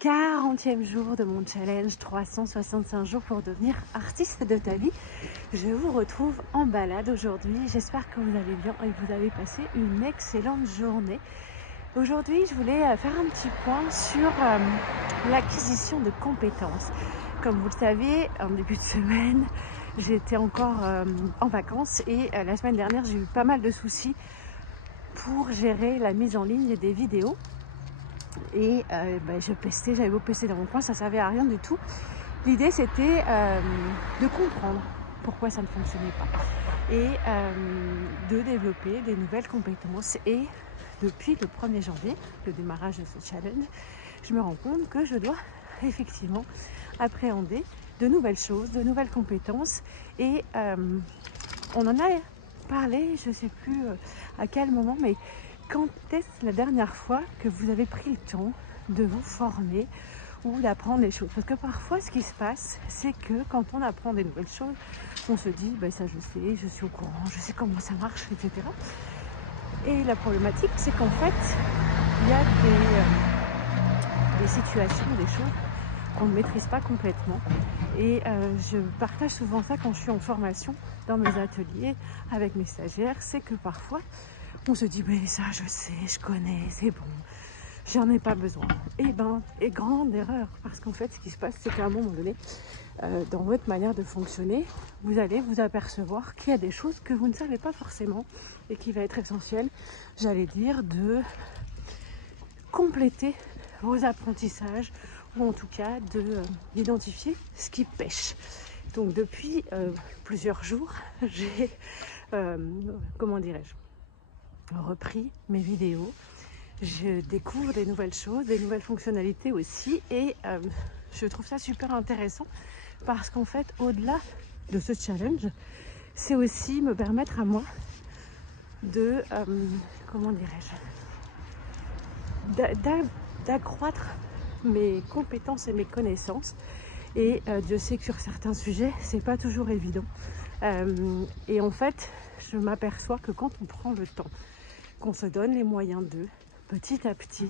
40e jour de mon challenge 365 jours pour devenir artiste de ta vie. Je vous retrouve en balade aujourd'hui. J'espère que vous allez bien et que vous avez passé une excellente journée. Aujourd'hui, je voulais faire un petit point sur l'acquisition de compétences. Comme vous le savez, en début de semaine, j'étais encore en vacances et la semaine dernière, j'ai eu pas mal de soucis pour gérer la mise en ligne des vidéos. Et je pestais, j'avais beau pester dans mon coin, ça servait à rien du tout. L'idée c'était de comprendre pourquoi ça ne fonctionnait pas et de développer des nouvelles compétences. Et depuis le 1er janvier, le démarrage de ce challenge, je me rends compte que je dois effectivement appréhender de nouvelles choses, de nouvelles compétences. Et on en a parlé, je ne sais plus à quel moment, mais quand est-ce la dernière fois que vous avez pris le temps de vous former ou d'apprendre des choses? Parce que parfois, ce qui se passe, c'est que quand on apprend des nouvelles choses, on se dit, ça je sais, je suis au courant, je sais comment ça marche, etc. Et la problématique, c'est qu'en fait, il y a des situations, des choses qu'on ne maîtrise pas complètement. Et je partage souvent ça quand je suis en formation dans mes ateliers avec mes stagiaires, c'est que parfois, on se dit, ça je sais, je connais, c'est bon, j'en ai pas besoin. Et grande erreur, parce qu'en fait, ce qui se passe, c'est qu'à un moment donné, dans votre manière de fonctionner, vous allez vous apercevoir qu'il y a des choses que vous ne savez pas forcément et qui va être essentiel, j'allais dire, de compléter vos apprentissages ou en tout cas d'identifier ce qui pêche. Donc depuis plusieurs jours, j'ai, repris mes vidéos. Je découvre des nouvelles choses, des nouvelles fonctionnalités aussi, et je trouve ça super intéressant parce qu'en fait, au-delà de ce challenge, c'est aussi me permettre à moi de, d'accroître mes compétences et mes connaissances. Et Dieu sait que sur certains sujets, c'est pas toujours évident. Et en fait, je m'aperçois que quand on prend le temps, qu'on se donne les moyens de, petit à petit,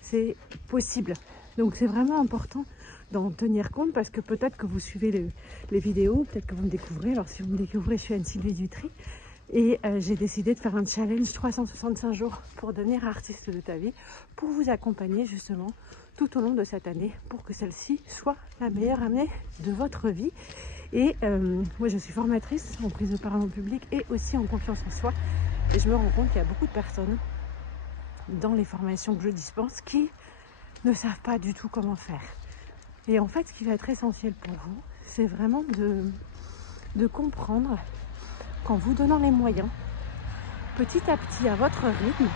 c'est possible. Donc c'est vraiment important d'en tenir compte parce que peut-être que vous suivez les vidéos, peut-être que vous me découvrez. Alors si vous me découvrez, je suis Anne-Sylvie Dutry et j'ai décidé de faire un challenge 365 jours pour devenir artiste de ta vie, pour vous accompagner justement tout au long de cette année pour que celle-ci soit la meilleure année de votre vie. Et moi je suis formatrice en prise de parole en public et aussi en confiance en soi. Et je me rends compte qu'il y a beaucoup de personnes dans les formations que je dispense qui ne savent pas du tout comment faire. Et en fait, ce qui va être essentiel pour vous, c'est vraiment de comprendre qu'en vous donnant les moyens, petit à petit, à votre rythme,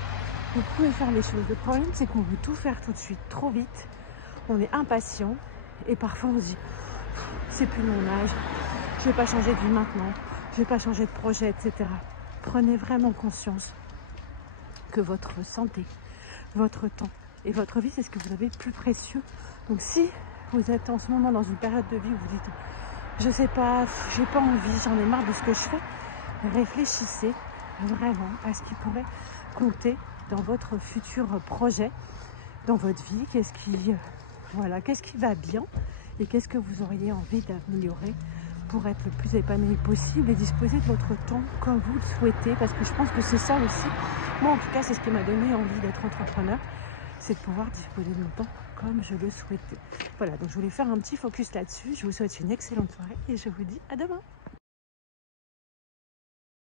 vous pouvez faire les choses. Le problème, c'est qu'on veut tout faire tout de suite, trop vite. On est impatient et parfois on se dit, c'est plus mon âge, je vais pas changer de vie maintenant, je vais pas changer de projet, etc. Prenez vraiment conscience que votre santé, votre temps et votre vie, c'est ce que vous avez de plus précieux. Donc si vous êtes en ce moment dans une période de vie où vous dites je sais pas, j'ai pas envie, j'en ai marre de ce que je fais, réfléchissez vraiment à ce qui pourrait compter dans votre futur projet, dans votre vie, qu'est-ce qui va bien et qu'est-ce que vous auriez envie d'améliorer pour être le plus épanoui possible et disposer de votre temps comme vous le souhaitez, parce que je pense que c'est ça aussi. Moi en tout cas, c'est ce qui m'a donné envie d'être entrepreneur, c'est de pouvoir disposer de mon temps comme je le souhaitais. Voilà, donc je voulais faire un petit focus là-dessus. Je vous souhaite une excellente soirée et je vous dis à demain.